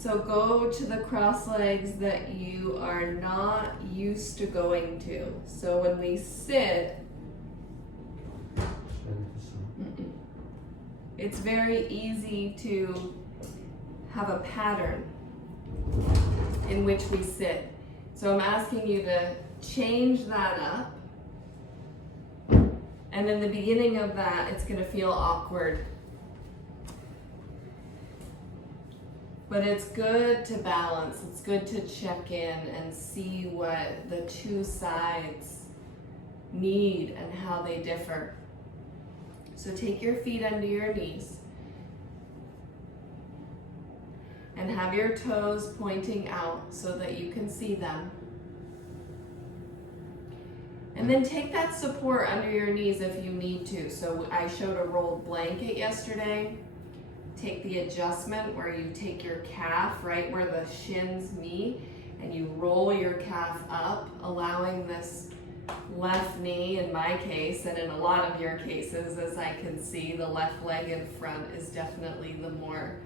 So go to the cross legs that you are not used to going to. So when we sit, it's very easy to have a pattern in which we sit. So I'm asking you to change that up. And in the beginning of that, it's going to feel awkward. But it's good to balance. It's good to check in and see what the two sides need and how they differ. So take your feet under your knees and have your toes pointing out so that you can see them. And then take that support under your knees if you need to. So I showed a rolled blanket yesterday. Take the adjustment where you take your calf right where the shins meet and you roll your calf up, allowing this left knee, in my case, and in a lot of your cases, as I can see, the left leg in front is definitely the more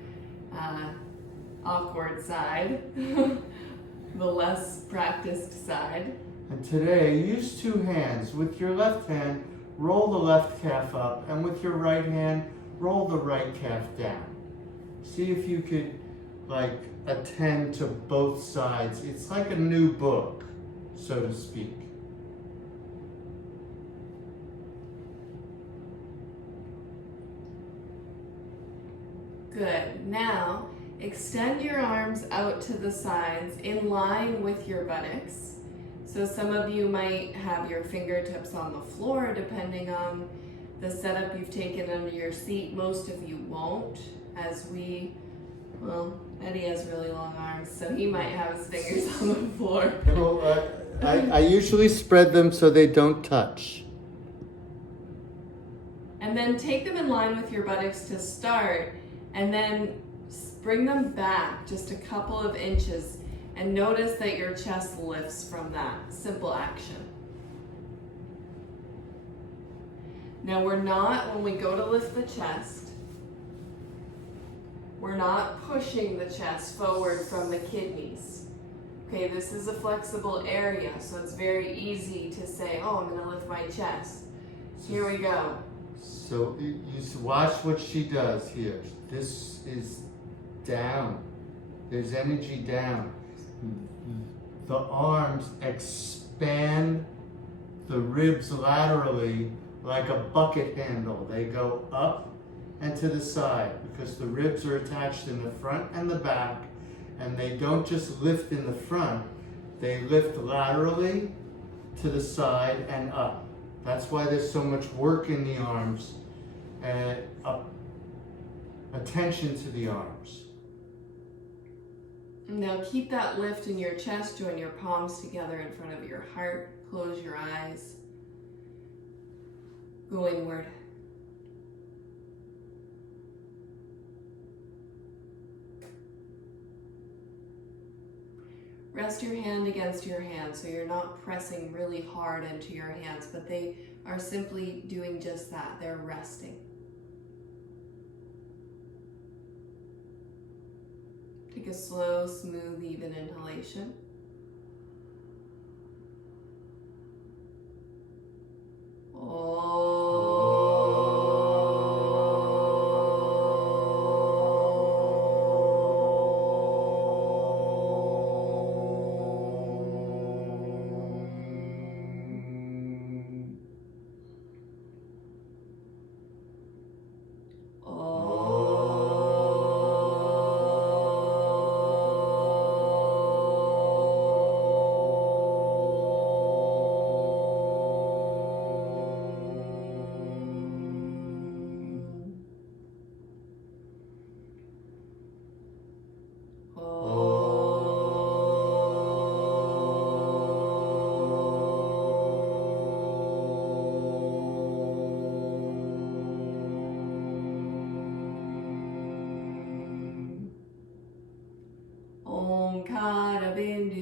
awkward side, the less practiced side. And today, use two hands. With your left hand, roll the left calf up, and with your right hand, roll the right calf down. See if you could, attend to both sides. It's like a new book, so to speak. Good. Now, extend your arms out to the sides in line with your buttocks. So some of you might have your fingertips on the floor depending on the setup you've taken under your seat. Most of you won't, as Eddie has really long arms, so he might have his fingers on the floor. Well, I usually spread them so they don't touch. And then take them in line with your buttocks to start, and then bring them back just a couple of inches. And notice that your chest lifts from that simple action. Now when we go to lift the chest, we're not pushing the chest forward from the kidneys. Okay, this is a flexible area, so it's very easy to say, oh, I'm gonna lift my chest. Here we go. So you watch what she does here. This is down. There's energy down. The arms expand the ribs laterally like a bucket handle. They go up and to the side because the ribs are attached in the front and the back, and they don't just lift in the front, they lift laterally to the side and up. That's why there's so much work in the arms and attention to the arms. Now keep that lift in your chest, join your palms together in front of your heart, close your eyes, go inward. Rest your hand against your hand so you're not pressing really hard into your hands, but they are simply doing just that, they're resting. Take a slow, smooth, even inhalation.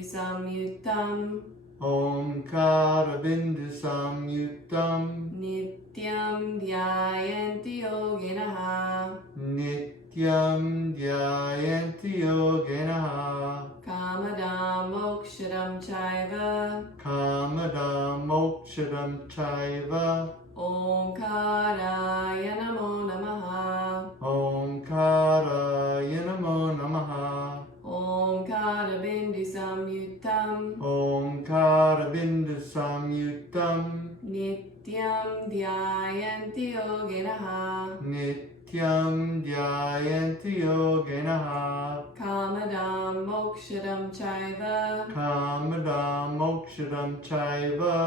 Samyutam Omkara Bindu Samyutam Nityam Dhyayanti Yoginaha Nityam Nityam dhyayanti yogena. Kamadam mokshadam chaiva. Kamadam mokshadam chaiva. Omkaraya namo namaha. Omkaraya namo namaha. Omkara bindi samyutam. Omkara bindu samyutam. Nityam dhyayanti yoginaha. Nityam dhyayanti yogena. Kamadam mokshadam chaiva. Kamadam mokshadam chaiva.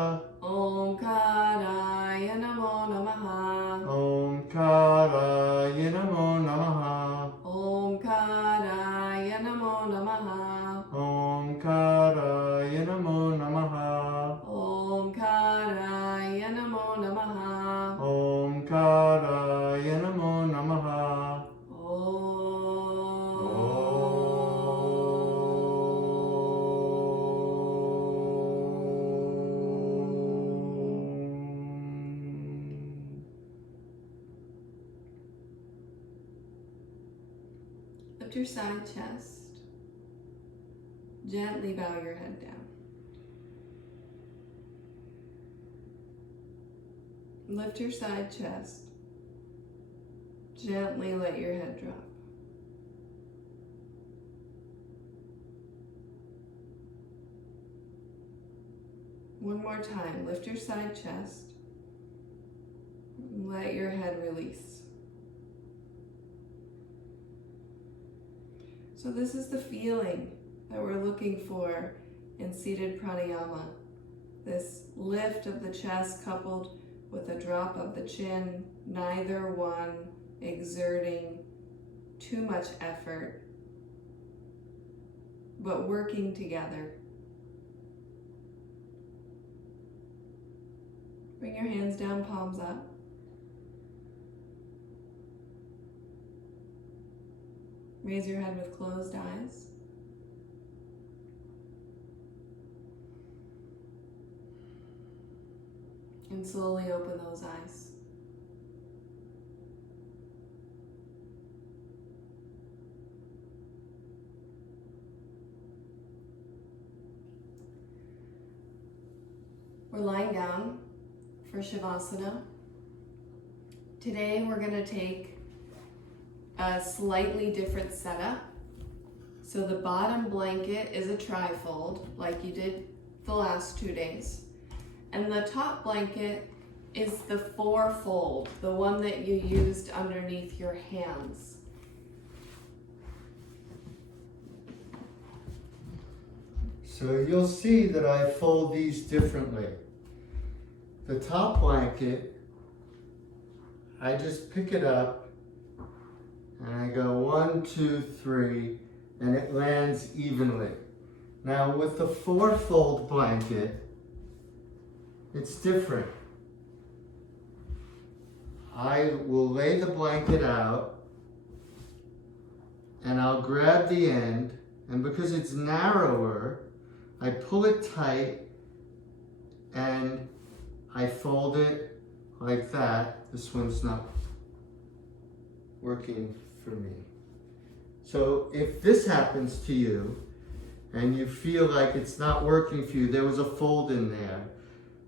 Omkaraya namo namaha. Omkaraya namo namaha. Omkaraya namo namaha. Omkaraya namo namaha. Omkaraya namo namaha. Omkaraya namo namaha. Lift your side chest. Gently bow your head down. Lift your side chest. Gently let your head drop. One more time. Lift your side chest. Let your head release. So this is the feeling that we're looking for in seated pranayama. This lift of the chest coupled with a drop of the chin, neither one exerting too much effort, but working together. Bring your hands down, palms up. Raise your head with closed eyes. And slowly open those eyes. We're lying down for Shavasana. Today we're going to take a slightly different setup. So the bottom blanket is a trifold, like you did the last 2 days. And the top blanket is the fourfold, the one that you used underneath your hands. So you'll see that I fold these differently. The top blanket, I just pick it up and I go 1, 2, 3, and it lands evenly. Now with the fourfold blanket, it's different. I will lay the blanket out and I'll grab the end, and because it's narrower, I pull it tight and I fold it like that. This one's not working for me. So if this happens to you and you feel like it's not working for you, there was a fold in there.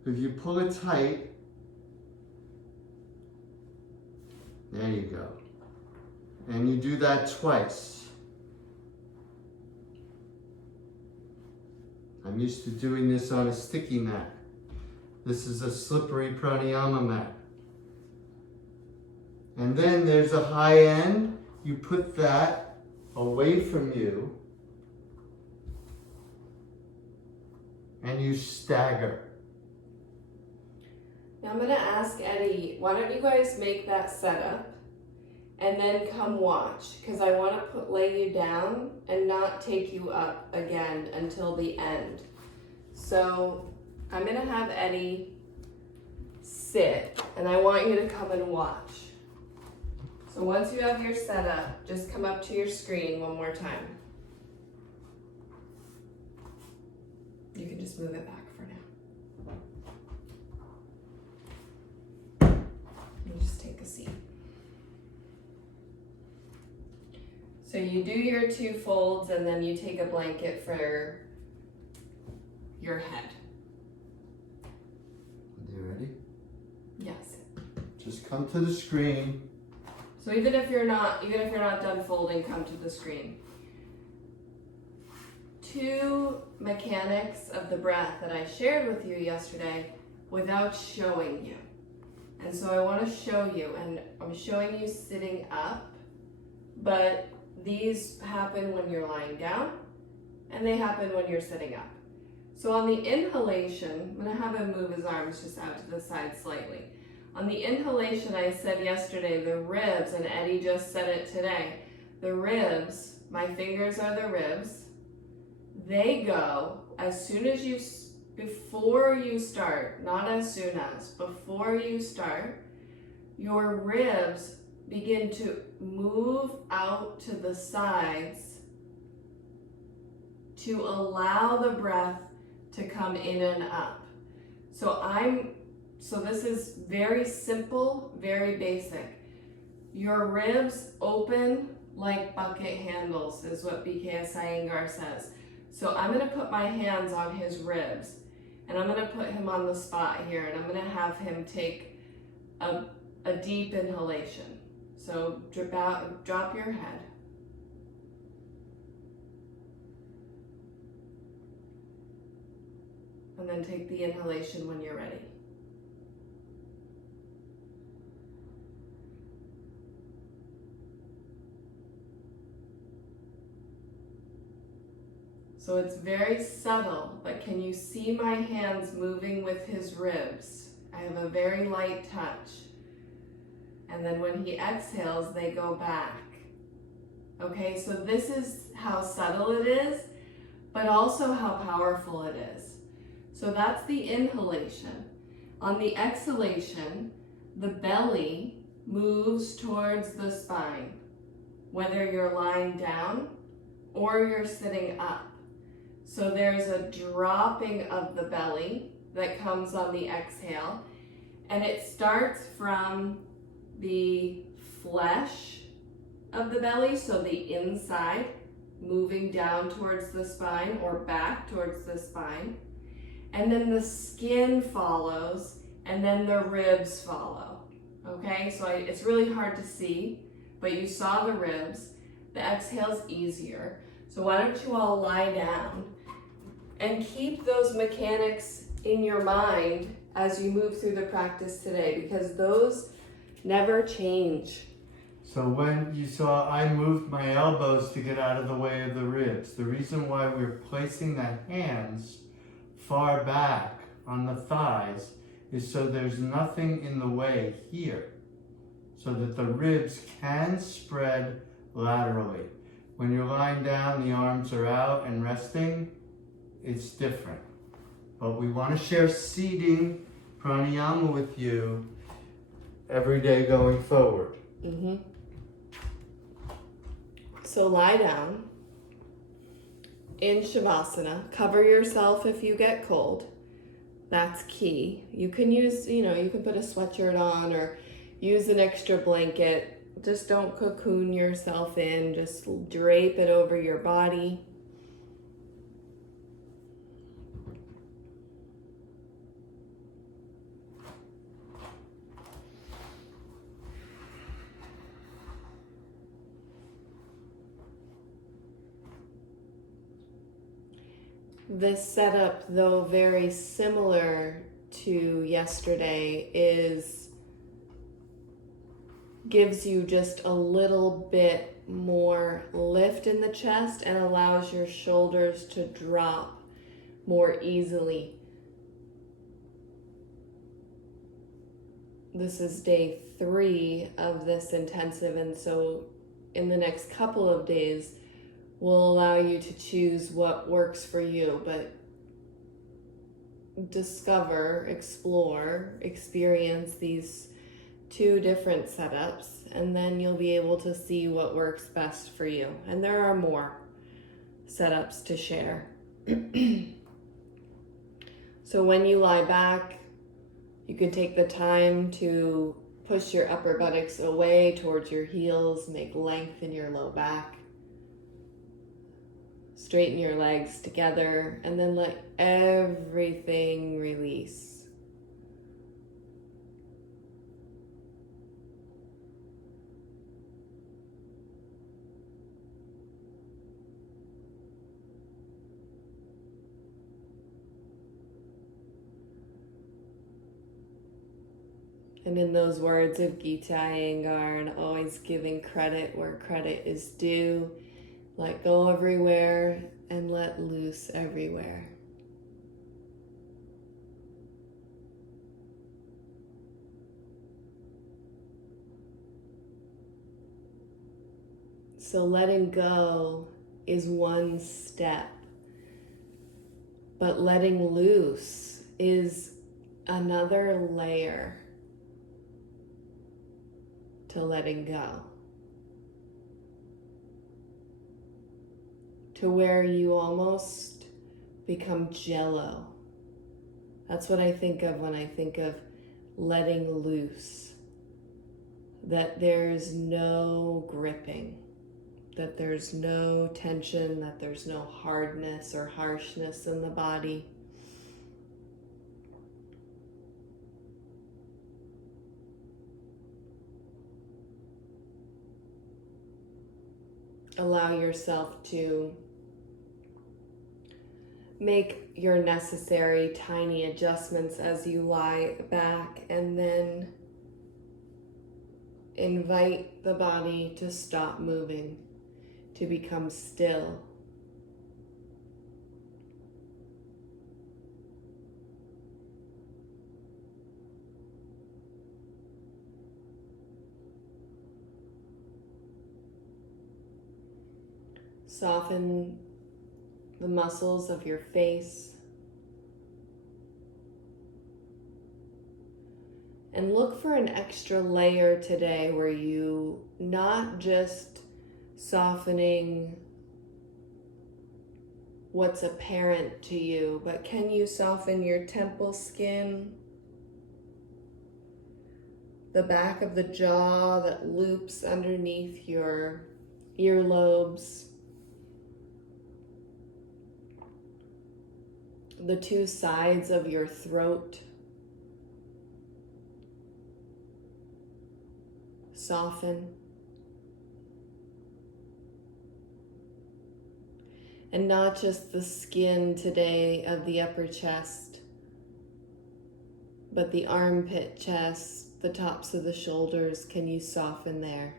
If you pull it tight, there you go. And you do that twice. I'm used to doing this on a sticky mat. This is a slippery pranayama mat. And then there's a high end. You put that away from you and you stagger. Now I'm going to ask Eddie, why don't you guys make that setup and then come watch, because I want to lay you down and not take you up again until the end. So I'm going to have Eddie sit and I want you to come and watch. So once you have your setup, just come up to your screen one more time. You can just move it back for now. And just take a seat. So you do your 2 folds and then you take a blanket for your head. Are you ready? Yes. Just come to the screen. So even if you're not done folding, come to the screen. 2 mechanics of the breath that I shared with you yesterday without showing you. And so I want to show you, and I'm showing you sitting up, but these happen when you're lying down and they happen when you're sitting up. So on the inhalation, I'm going to have him move his arms just out to the side slightly. On the inhalation, I said yesterday, the ribs, and Eddie just said it today, the ribs, my fingers are the ribs, they go as soon as you, before you start, not as soon as, before you start, your ribs begin to move out to the sides to allow the breath to come in and up. So this is very simple, very basic. Your ribs open like bucket handles is what BKS Iyengar says. So I'm going to put my hands on his ribs and I'm going to put him on the spot here and I'm going to have him take a deep inhalation. So drop your head. And then take the inhalation when you're ready. So it's very subtle, but can you see my hands moving with his ribs? I have a very light touch. And then when he exhales, they go back. Okay, so this is how subtle it is, but also how powerful it is. So that's the inhalation. On the exhalation, the belly moves towards the spine, whether you're lying down or you're sitting up. So there's a dropping of the belly that comes on the exhale, and it starts from the flesh of the belly, so the inside, moving down towards the spine or back towards the spine. And then the skin follows, and then the ribs follow. Okay, so it's really hard to see, but you saw the ribs. The exhale's easier. So why don't you all lie down and keep those mechanics in your mind as you move through the practice today, because those never change. So when you saw I moved my elbows to get out of the way of the ribs, the reason why we're placing the hands far back on the thighs is so there's nothing in the way here, so that the ribs can spread laterally. When you're lying down, the arms are out and resting, it's different. But we want to share seating pranayama with you every day going forward. So lie down in Shavasana. Cover yourself if you get cold. That's key. You can use, you can put a sweatshirt on or use an extra blanket. Just don't cocoon yourself in. Just drape it over your body. This setup, though very similar to yesterday, gives you just a little bit more lift in the chest and allows your shoulders to drop more easily. This is day 3 of this intensive, and so in the next couple of days, will allow you to choose what works for you, but discover, explore, experience these 2 different setups, and then you'll be able to see what works best for you. And there are more setups to share. So when you lie back, you can take the time to push your upper buttocks away towards your heels, make length in your low back. Straighten your legs together and then let everything release. And in those words of Gita Iyengar, and always giving credit where credit is due, let go everywhere and let loose everywhere. So letting go is one step, but letting loose is another layer to letting go, to where you almost become jello. That's what I think of when I think of letting loose, that there's no gripping, that there's no tension, that there's no hardness or harshness in the body. Allow yourself to make your necessary tiny adjustments as you lie back, and then invite the body to stop moving, to become still. Soften the muscles of your face. And look for an extra layer today where you not just softening what's apparent to you, but can you soften your temple skin, the back of the jaw that loops underneath your earlobes, the two sides of your throat. Soften. And not just the skin today of the upper chest, but the armpit chest, the tops of the shoulders. Can you soften there?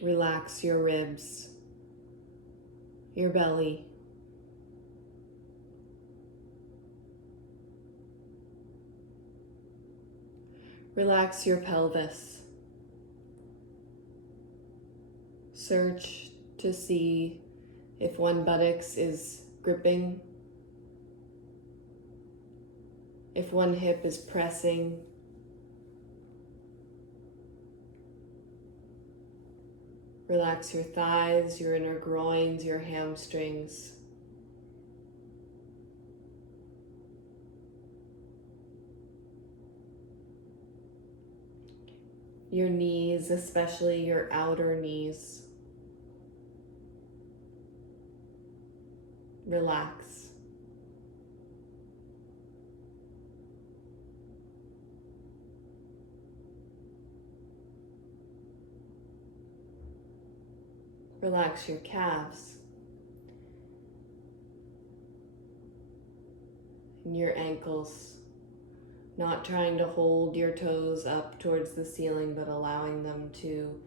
Relax your ribs, your belly. Relax your pelvis. Search to see if one buttocks is gripping, if one hip is pressing. Relax your thighs, your inner groins, your hamstrings. Your knees, especially your outer knees. Relax. Relax your calves and your ankles, not trying to hold your toes up towards the ceiling, but allowing them to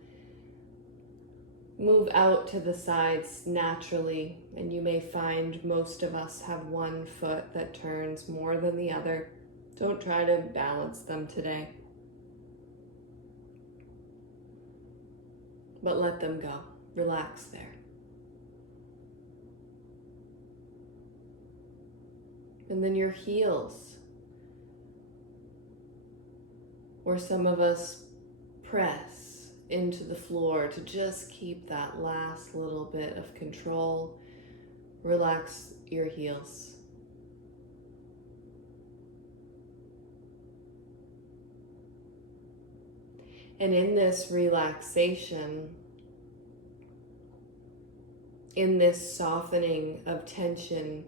move out to the sides naturally. And you may find most of us have one foot that turns more than the other. Don't try to balance them today, but let them go. Relax there. And then your heels, where some of us press into the floor to just keep that last little bit of control. Relax your heels. And in this relaxation, in this softening of tension,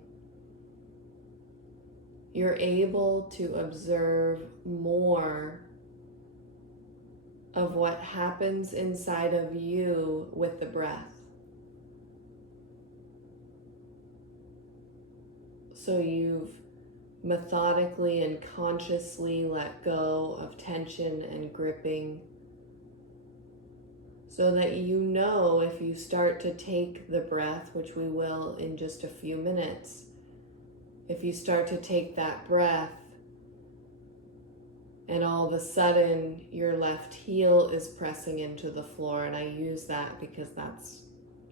you're able to observe more of what happens inside of you with the breath. So you've methodically and consciously let go of tension and gripping, so that you know if you start to take the breath, which we will in just a few minutes, if you start to take that breath and all of a sudden your left heel is pressing into the floor, and I use that because that's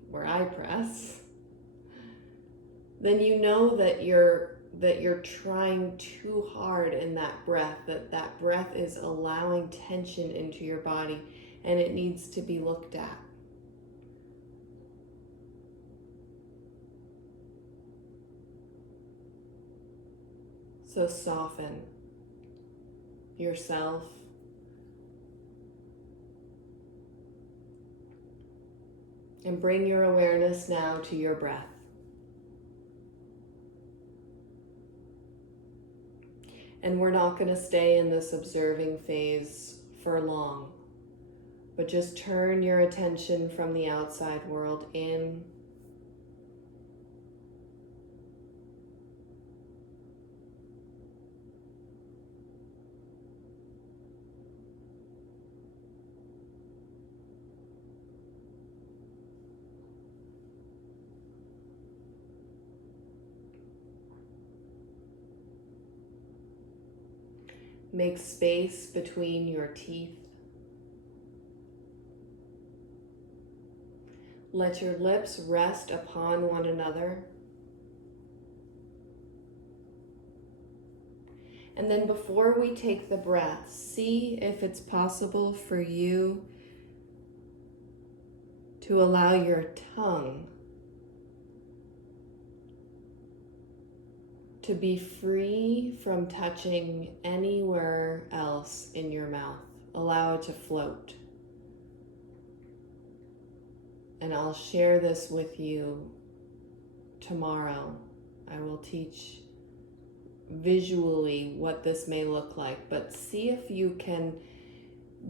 where I press, then you know that you're trying too hard in that breath, that breath is allowing tension into your body, and it needs to be looked at. So soften yourself. And bring your awareness now to your breath. And we're not going to stay in this observing phase for long, but just turn your attention from the outside world in. Make space between your teeth. Let your lips rest upon one another. And then before we take the breath, see if it's possible for you to allow your tongue to be free from touching anywhere else in your mouth. Allow it to float. And I'll share this with you tomorrow. I will teach visually what this may look like, but see if you can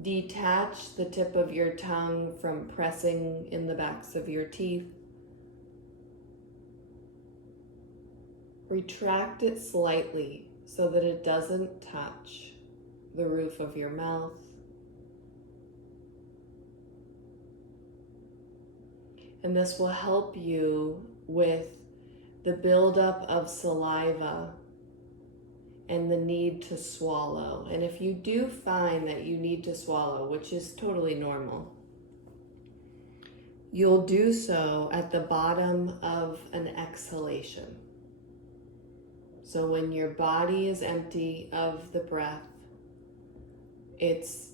detach the tip of your tongue from pressing in the backs of your teeth. Retract it slightly so that it doesn't touch the roof of your mouth. And this will help you with the buildup of saliva and the need to swallow. And if you do find that you need to swallow, which is totally normal, you'll do so at the bottom of an exhalation. So when your body is empty of the breath, it's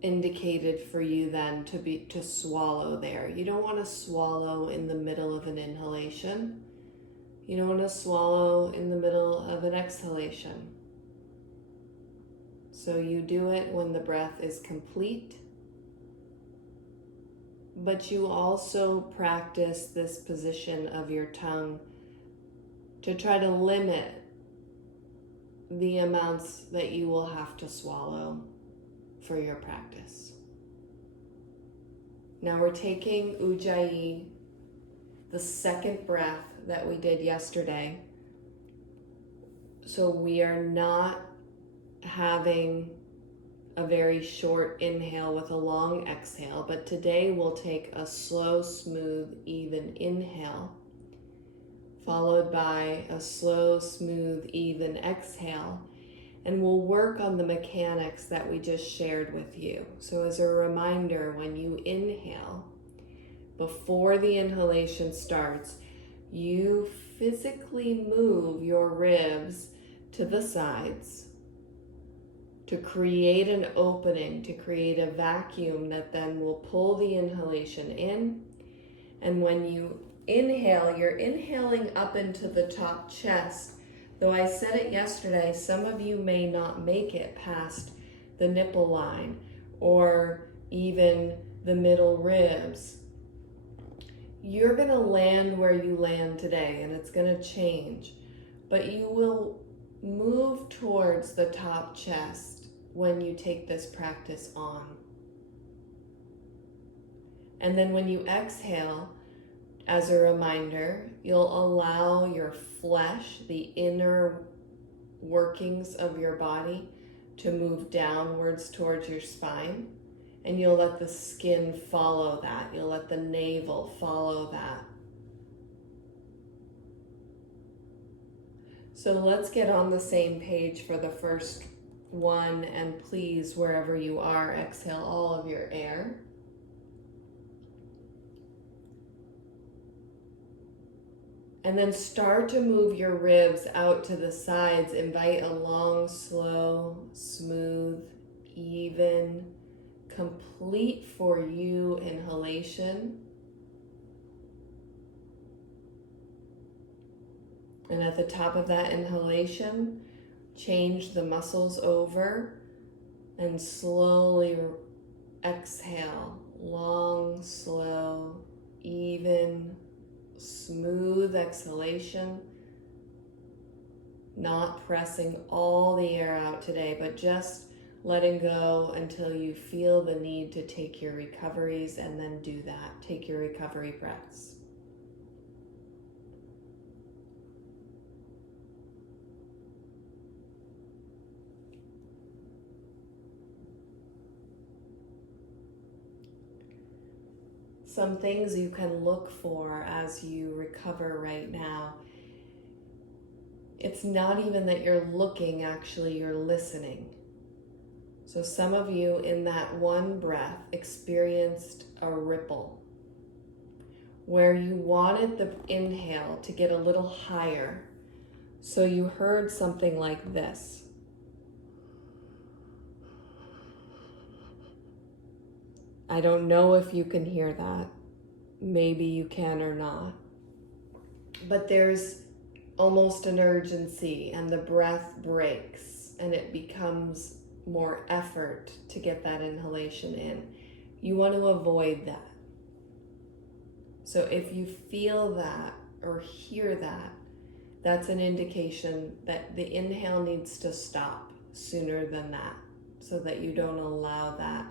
indicated for you then to swallow there. You don't want to swallow in the middle of an inhalation. You don't want to swallow in the middle of an exhalation. So you do it when the breath is complete, but you also practice this position of your tongue to try to limit the amounts that you will have to swallow for your practice. Now we're taking Ujjayi, the second breath that we did yesterday. So we are not having a very short inhale with a long exhale, but today we'll take a slow, smooth, even inhale, followed by a slow, smooth, even exhale. And we'll work on the mechanics that we just shared with you. So as a reminder, when you inhale, before the inhalation starts, you physically move your ribs to the sides to create an opening, to create a vacuum that then will pull the inhalation in. And when you inhale, you're inhaling up into the top chest. Though I said it yesterday, some of you may not make it past the nipple line, or even the middle ribs, you're going to land where you land today, and it's going to change. But you will move towards the top chest when you take this practice on. And then when you exhale, as a reminder, you'll allow your flesh, the inner workings of your body, to move downwards towards your spine. And you'll let the skin follow that. You'll let the navel follow that. So let's get on the same page for the first one, and please, wherever you are, exhale all of your air. And then start to move your ribs out to the sides. Invite a long, slow, smooth, even, complete for you inhalation. And at the top of that inhalation, change the muscles over and slowly exhale. Long, slow, even, smooth exhalation. Not pressing all the air out today, but just letting go until you feel the need to take your recoveries, and then do that. Take your recovery breaths. Some things you can look for as you recover right now. It's not even that you're looking, actually, you're listening. So some of you in that one breath experienced a ripple where you wanted the inhale to get a little higher. So you heard something like this. I don't know if you can hear that. Maybe you can or not. But there's almost an urgency, and the breath breaks, and it becomes more effort to get that inhalation in. You want to avoid that. So if you feel that or hear that, that's an indication that the inhale needs to stop sooner than that, so that you don't allow that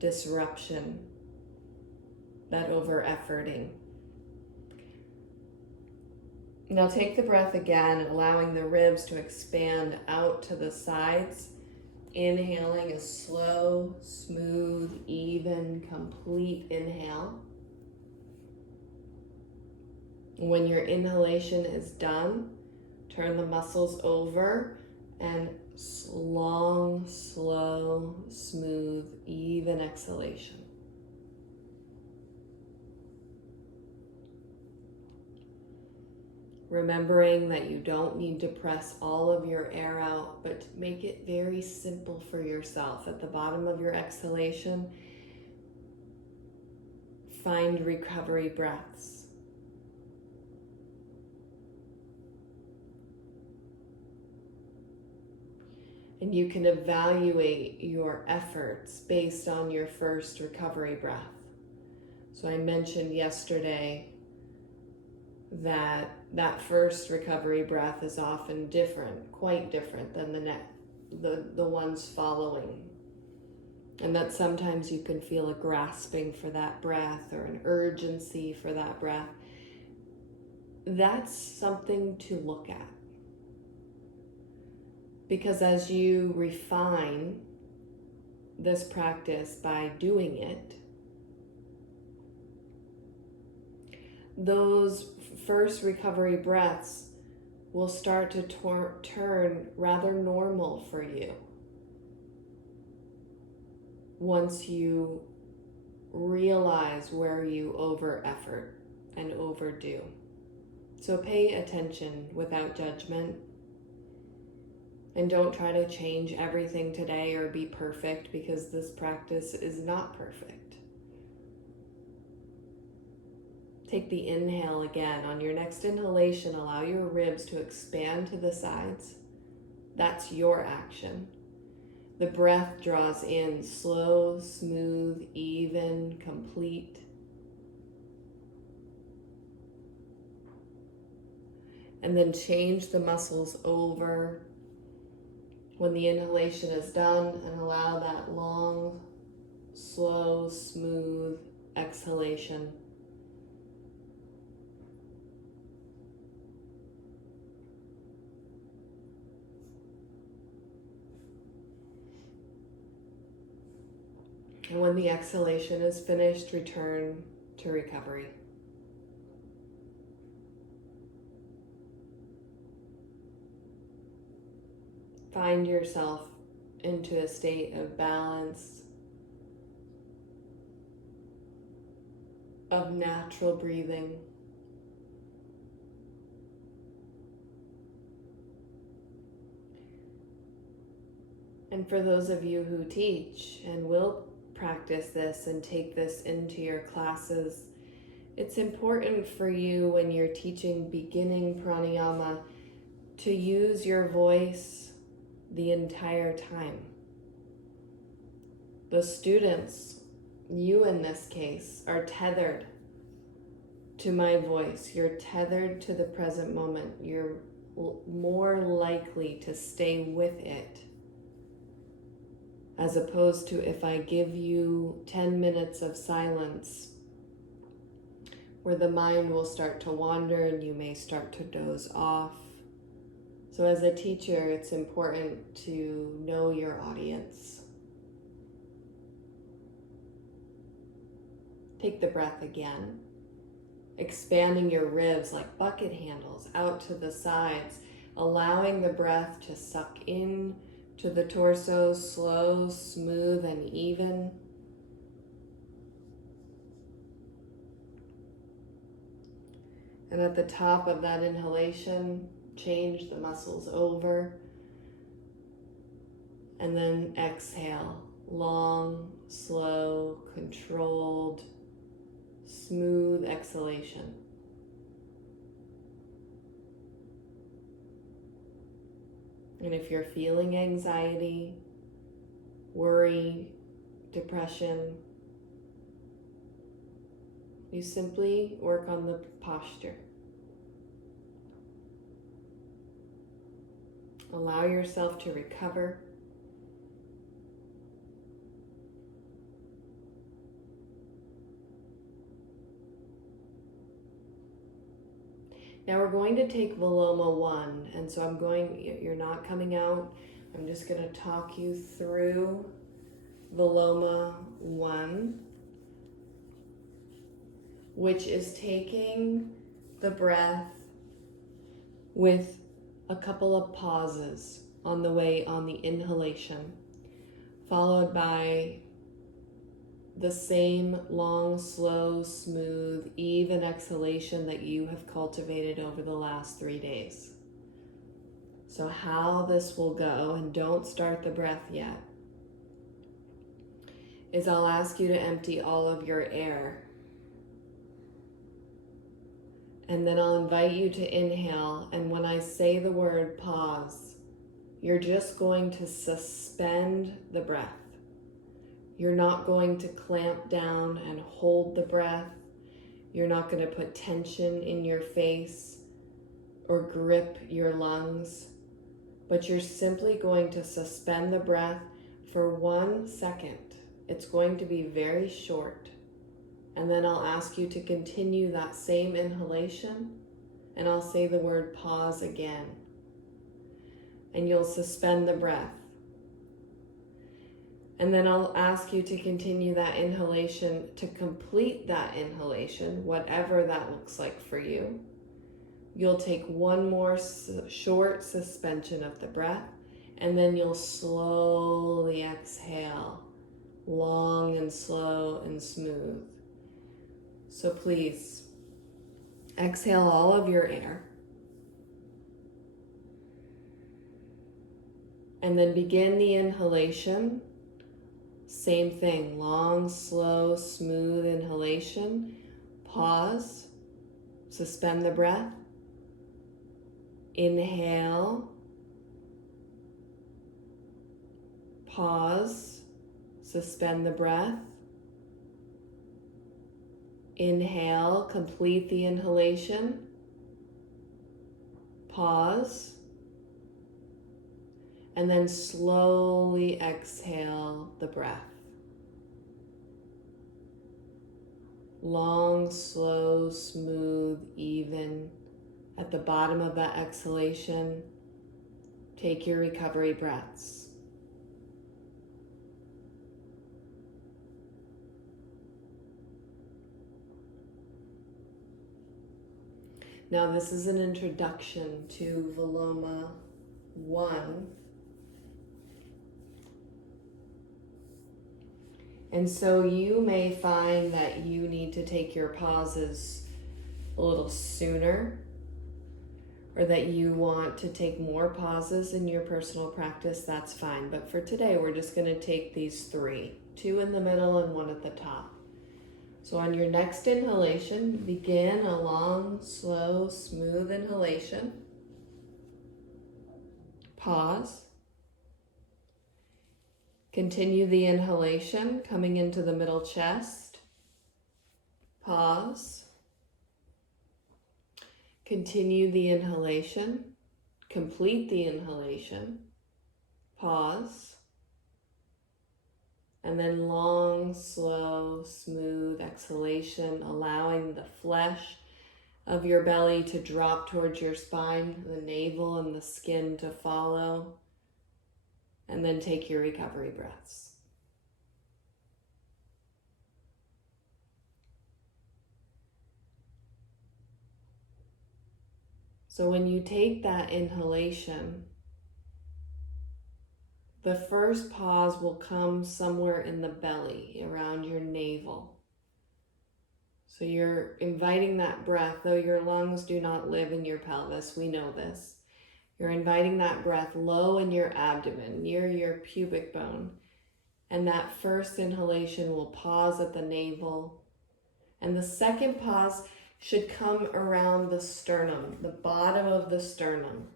disruption, that over-efforting. Now take the breath again, allowing the ribs to expand out to the sides. Inhaling a slow, smooth, even, complete inhale. When your inhalation is done, turn the muscles over and long, slow, smooth, even exhalation. Remembering that you don't need to press all of your air out, but make it very simple for yourself. At the bottom of your exhalation, find recovery breaths. And you can evaluate your efforts based on your first recovery breath. So I mentioned yesterday that first recovery breath is often different, quite different than the ones following. And that sometimes you can feel a grasping for that breath or an urgency for that breath. That's something to look at. Because as you refine this practice by doing it, those first recovery breaths will start to turn rather normal for you once you realize where you over-effort and overdo. So pay attention without judgment. And don't try to change everything today or be perfect, because this practice is not perfect. Take the inhale again. On your next inhalation, allow your ribs to expand to the sides. That's your action. The breath draws in, slow, smooth, even, complete. And then change the muscles over when the inhalation is done, and allow that long, slow, smooth exhalation. And when the exhalation is finished, return to recovery. Find yourself into a state of balance, of natural breathing. And for those of you who teach and will practice this and take this into your classes, it's important for you when you're teaching beginning pranayama to use your voice the entire time. The students, you in this case, are tethered to my voice. You're tethered to the present moment. You're more likely to stay with it, as opposed to if I give you 10 minutes of silence where the mind will start to wander and you may start to doze off. So as a teacher, it's important to know your audience. Take the breath again, expanding your ribs like bucket handles out to the sides, allowing the breath to suck in to the torso, slow, smooth, and even. And at the top of that inhalation, change the muscles over. And then exhale, long, slow, controlled, smooth exhalation. And if you're feeling anxiety, worry, depression, you simply work on the posture. Allow yourself to recover. Now we're going to take Viloma 1, and so you're not coming out. I'm just going to talk you through Viloma 1, which is taking the breath with a couple of pauses on the way on the inhalation, followed by the same long, slow, smooth, even exhalation that you have cultivated over the last 3 days. So how this will go, and don't start the breath yet, is I'll ask you to empty all of your air. And then I'll invite you to inhale, and when I say the word pause, you're just going to suspend the breath. You're not going to clamp down and hold the breath. You're not going to put tension in your face or grip your lungs, but you're simply going to suspend the breath for 1 second. It's going to be very short. And then I'll ask you to continue that same inhalation, and I'll say the word pause again. And you'll suspend the breath. And then I'll ask you to continue that inhalation, to complete that inhalation, whatever that looks like for you. You'll take one more short suspension of the breath, and then you'll slowly exhale, long and slow and smooth. So please, exhale all of your air. And then begin the inhalation. Same thing, long, slow, smooth inhalation. Pause, suspend the breath. Inhale. Pause, suspend the breath. Inhale, complete the inhalation. Pause. And then slowly exhale the breath. Long, slow, smooth, even. At the bottom of that exhalation, take your recovery breaths. Now this is an introduction to Viloma 1. And so you may find that you need to take your pauses a little sooner, or that you want to take more pauses in your personal practice, that's fine. But for today, we're just going to take these 3, 2 in the middle and 1 at the top. So on your next inhalation, begin a long, slow, smooth inhalation. Pause. Continue the inhalation, coming into the middle chest. Pause. Continue the inhalation. Complete the inhalation. Pause. And then long, slow, smooth exhalation, allowing the flesh of your belly to drop towards your spine, the navel and the skin to follow. And then take your recovery breaths. So when you take that inhalation, the first pause will come somewhere in the belly, around your navel. So you're inviting that breath, though your lungs do not live in your pelvis, we know this. You're inviting that breath low in your abdomen, near your pubic bone. And that first inhalation will pause at the navel. And the second pause should come around the sternum, the bottom of the sternum.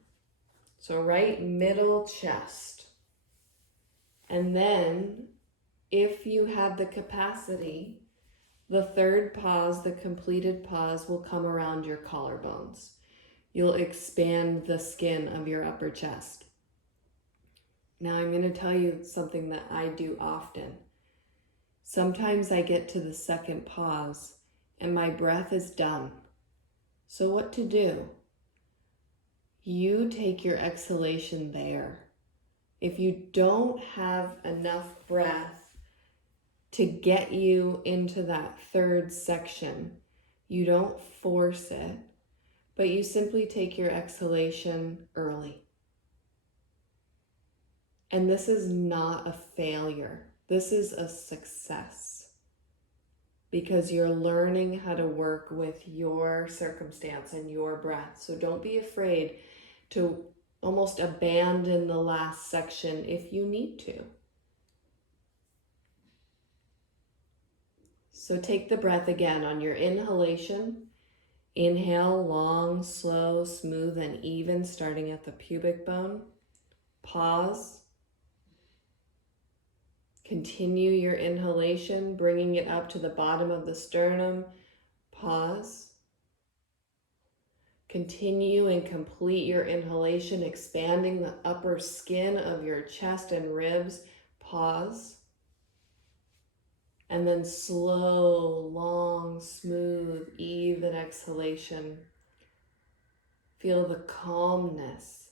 So right middle chest. And then, if you have the capacity, the third pause, the completed pause, will come around your collarbones. You'll expand the skin of your upper chest. Now I'm going to tell you something that I do often. Sometimes I get to the second pause and my breath is done. So what to do? You take your exhalation there. If you don't have enough breath to get you into that third section, you don't force it, but you simply take your exhalation early. And this is not a failure. This is a success, because you're learning how to work with your circumstance and your breath. So don't be afraid to almost abandon the last section if you need to. So take the breath again on your inhalation. Inhale, long, slow, smooth, and even, starting at the pubic bone. Pause. Continue your inhalation, bringing it up to the bottom of the sternum. Pause. Continue and complete your inhalation, expanding the upper skin of your chest and ribs. Pause. And then slow, long, smooth, even exhalation. Feel the calmness,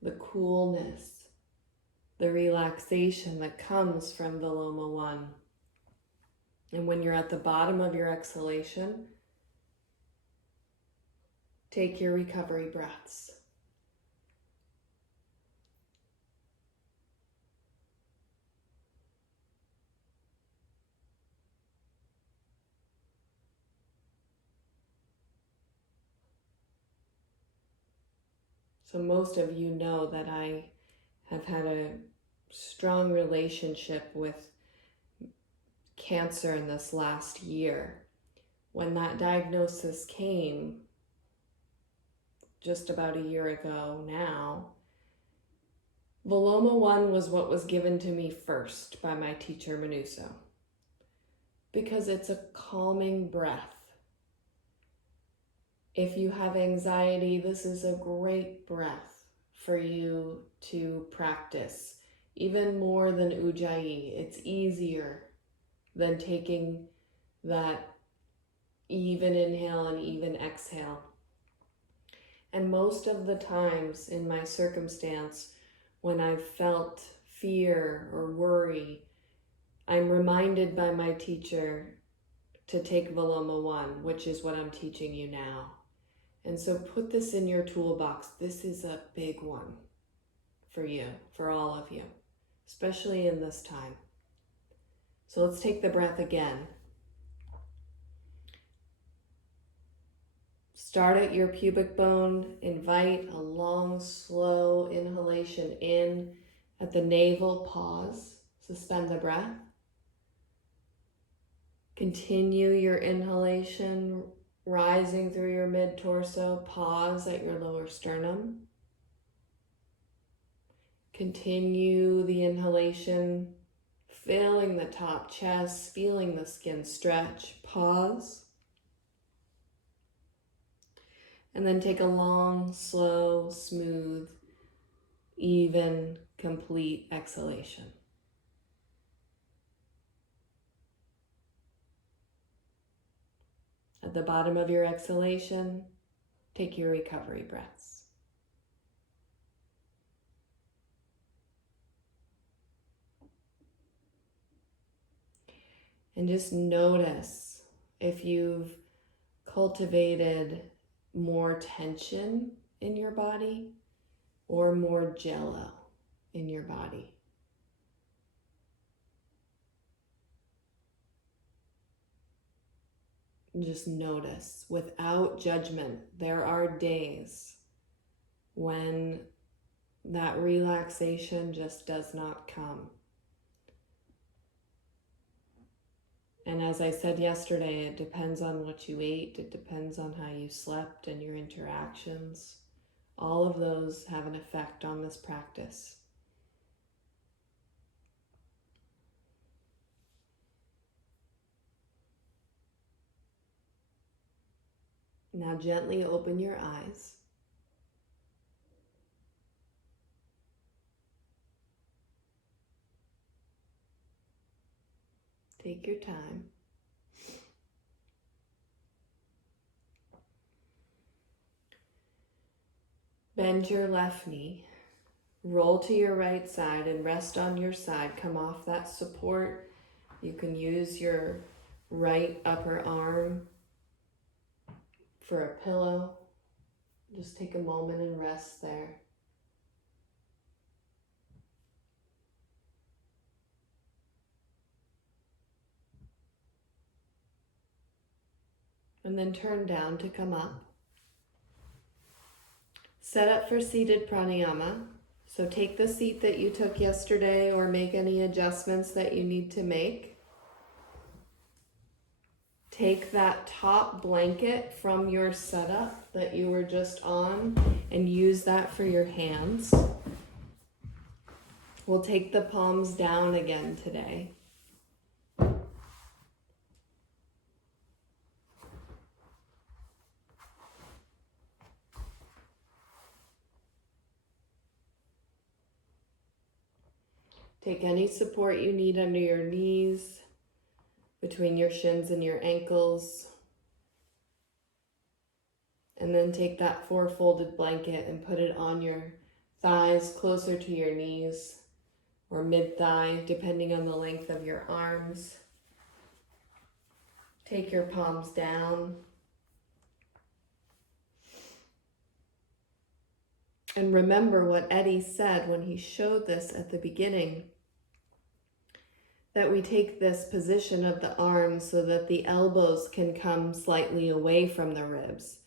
the coolness, the relaxation that comes from Viloma 1. And when you're at the bottom of your exhalation, take your recovery breaths. So most of you know that I have had a strong relationship with cancer in this last year. When that diagnosis came, just about a year ago now, Viloma 1 was what was given to me first by my teacher, Manouso, because it's a calming breath. If you have anxiety, this is a great breath for you to practice, even more than Ujjayi. It's easier than taking that even inhale and even exhale. And most of the times in my circumstance, when I've felt fear or worry, I'm reminded by my teacher to take Viloma 1, which is what I'm teaching you now. And so put this in your toolbox. This is a big one for you, for all of you, especially in this time. So let's take the breath again. Start at your pubic bone. Invite a long, slow inhalation in at the navel. Pause. Suspend the breath. Continue your inhalation, rising through your mid-torso. Pause at your lower sternum. Continue the inhalation, filling the top chest, feeling the skin stretch. Pause. And then take a long, slow, smooth, even, complete exhalation. At the bottom of your exhalation, take your recovery breaths. And just notice if you've cultivated more tension in your body or more jello in your body. Just notice without judgment. There are days when that relaxation just does not come. And as I said yesterday, it depends on what you ate, it depends on how you slept and your interactions. All of those have an effect on this practice. Now gently open your eyes. Take your time. Bend your left knee. Roll to your right side and rest on your side. Come off that support. You can use your right upper arm for a pillow. Just take a moment and rest there. And then turn down to come up. Set up for seated pranayama. So take the seat that you took yesterday or make any adjustments that you need to make. Take that top blanket from your setup that you were just on and use that for your hands. We'll take the palms down again today. Take any support you need under your knees, between your shins and your ankles. And then take that four-folded blanket and put it on your thighs closer to your knees or mid-thigh, depending on the length of your arms. Take your palms down. And remember what Eddie said when he showed this at the beginning, that we take this position of the arms so that the elbows can come slightly away from the ribs.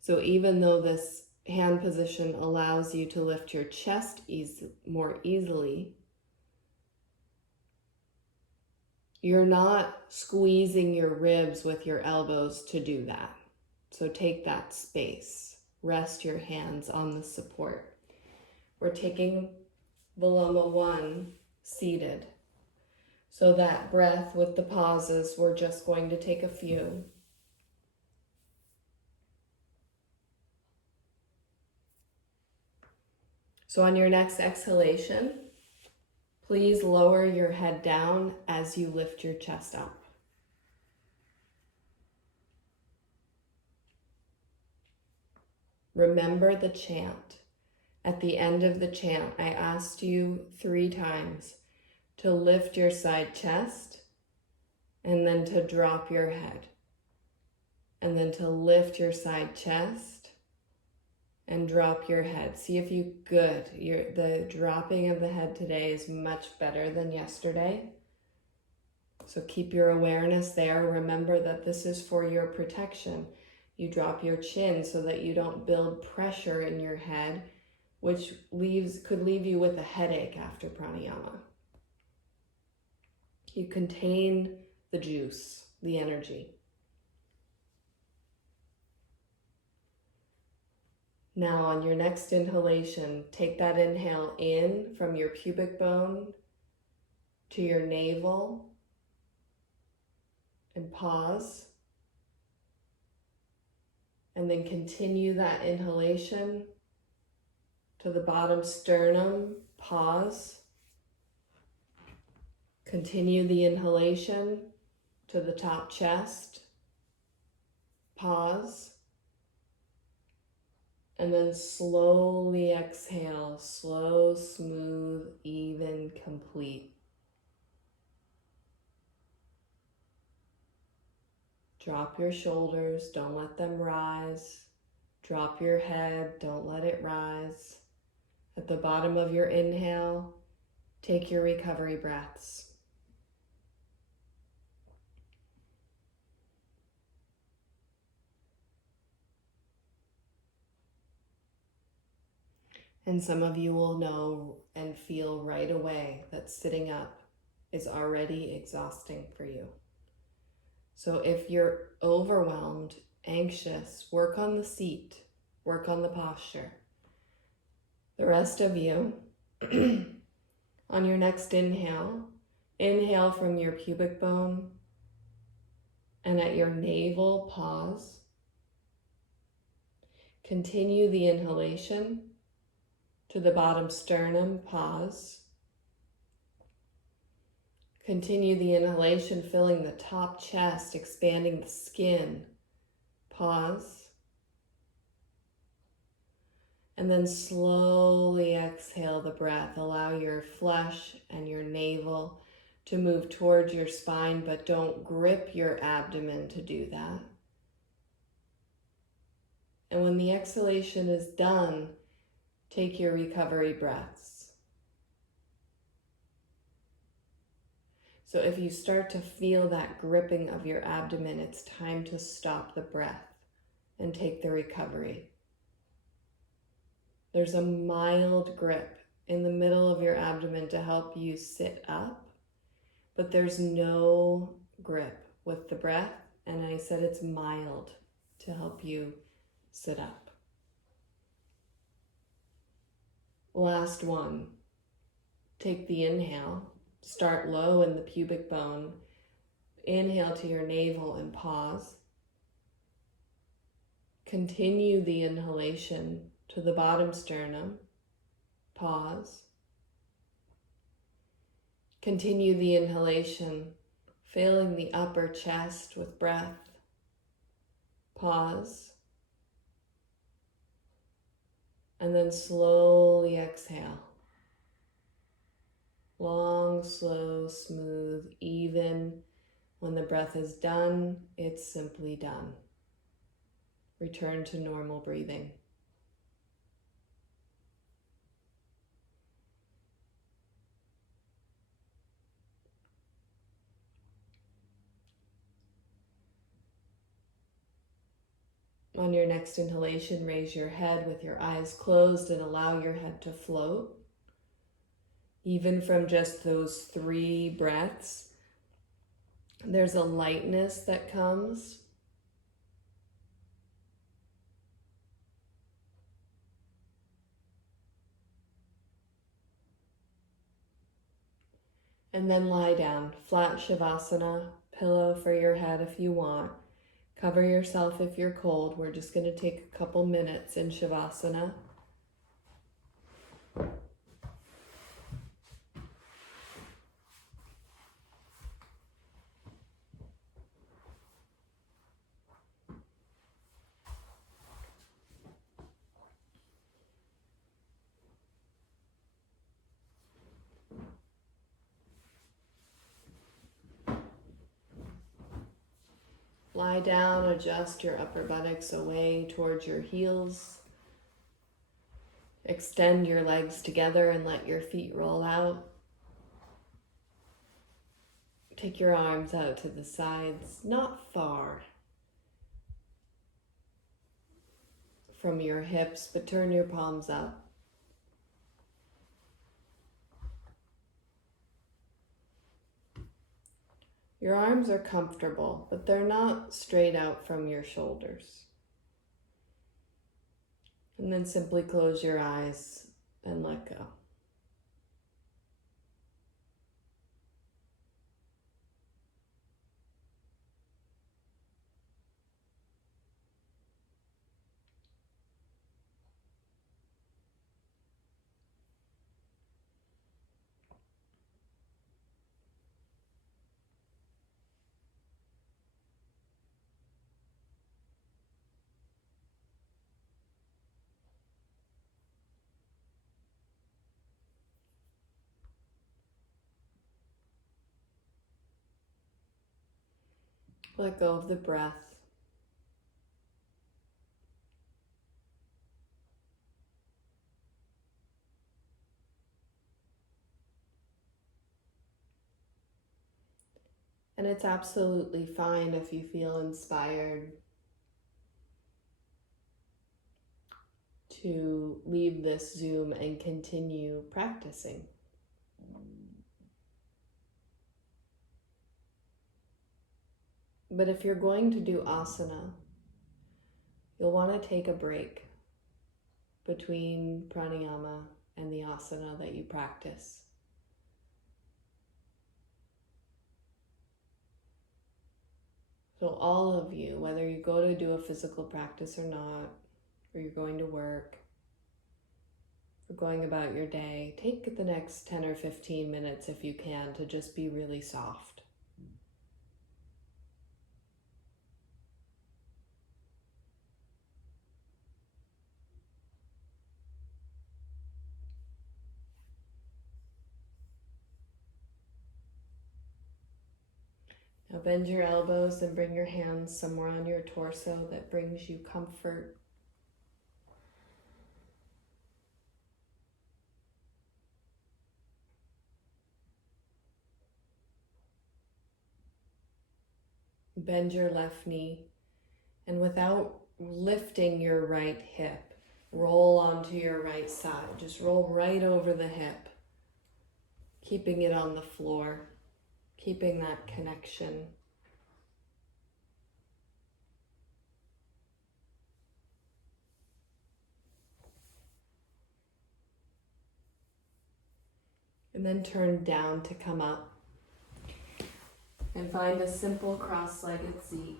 So even though this hand position allows you to lift your chest more easily, you're not squeezing your ribs with your elbows to do that. So take that space. Rest your hands on the support. We're taking Viloma 1, seated. So that breath with the pauses, we're just going to take a few. So on your next exhalation, please lower your head down as you lift your chest up. Remember the chant. At the end of the chant, I asked you 3 times to lift your side chest and then to drop your head. And then to lift your side chest and drop your head. See if you good. The dropping of the head today is much better than yesterday. So keep your awareness there. Remember that this is for your protection. You drop your chin so that you don't build pressure in your head, which could leave you with a headache after pranayama. You contain the juice, the energy. Now on your next inhalation, take that inhale in from your pubic bone to your navel and pause. And then continue that inhalation to the bottom sternum, pause. Continue the inhalation to the top chest, pause. And then slowly exhale, slow, smooth, even, complete. Drop your shoulders, don't let them rise. Drop your head, don't let it rise. At the bottom of your inhale, take your recovery breaths. And some of you will know and feel right away that sitting up is already exhausting for you. So if you're overwhelmed, anxious, work on the seat, work on the posture. The rest of you, on your next inhale, inhale from your pubic bone, and at your navel, pause. Continue the inhalation to the bottom sternum, pause. Continue the inhalation, filling the top chest, expanding the skin, pause. And then slowly exhale the breath. Allow your flesh and your navel to move towards your spine, but don't grip your abdomen to do that. And when the exhalation is done, take your recovery breaths. So if you start to feel that gripping of your abdomen, it's time to stop the breath and take the recovery. There's a mild grip in the middle of your abdomen to help you sit up, but there's no grip with the breath, and I said it's mild to help you sit up. Last one. Take the inhale. Start low in the pubic bone. Inhale to your navel and pause. Continue the inhalation to the bottom sternum. Pause. Continue the inhalation, filling the upper chest with breath. Pause. And then slowly exhale. Long, slow, smooth, even. When the breath is done, it's simply done. Return to normal breathing. On your next inhalation, raise your head with your eyes closed and allow your head to float. Even from just those 3 breaths, there's a lightness that comes. And then lie down, flat Shavasana, pillow for your head if you want. Cover yourself if you're cold. We're just going to take a couple minutes in Shavasana. Lie down, adjust your upper buttocks away towards your heels. Extend your legs together and let your feet roll out. Take your arms out to the sides, not far from your hips, but turn your palms up. Your arms are comfortable, but they're not straight out from your shoulders. And then simply close your eyes and let go. Let go of the breath. And it's absolutely fine if you feel inspired to leave this Zoom and continue practicing. But if you're going to do asana, you'll want to take a break between pranayama and the asana that you practice. So all of you, whether you go to do a physical practice or not, or you're going to work, or going about your day, take the next 10 or 15 minutes if you can to just be really soft. Now bend your elbows and bring your hands somewhere on your torso that brings you comfort. Bend your left knee, and without lifting your right hip, roll onto your right side. Just roll right over the hip, keeping it on the floor, keeping that connection. And then turn down to come up. And find a simple cross-legged seat.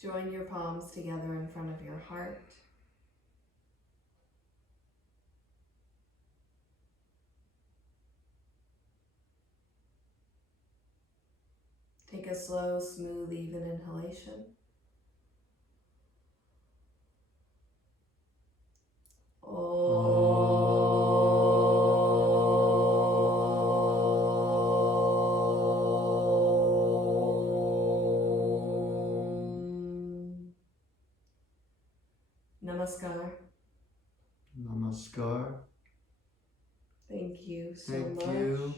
Join your palms together in front of your heart. Take a slow, smooth, even inhalation. Namaskar. Namaskar. Thank you so Thank much. you.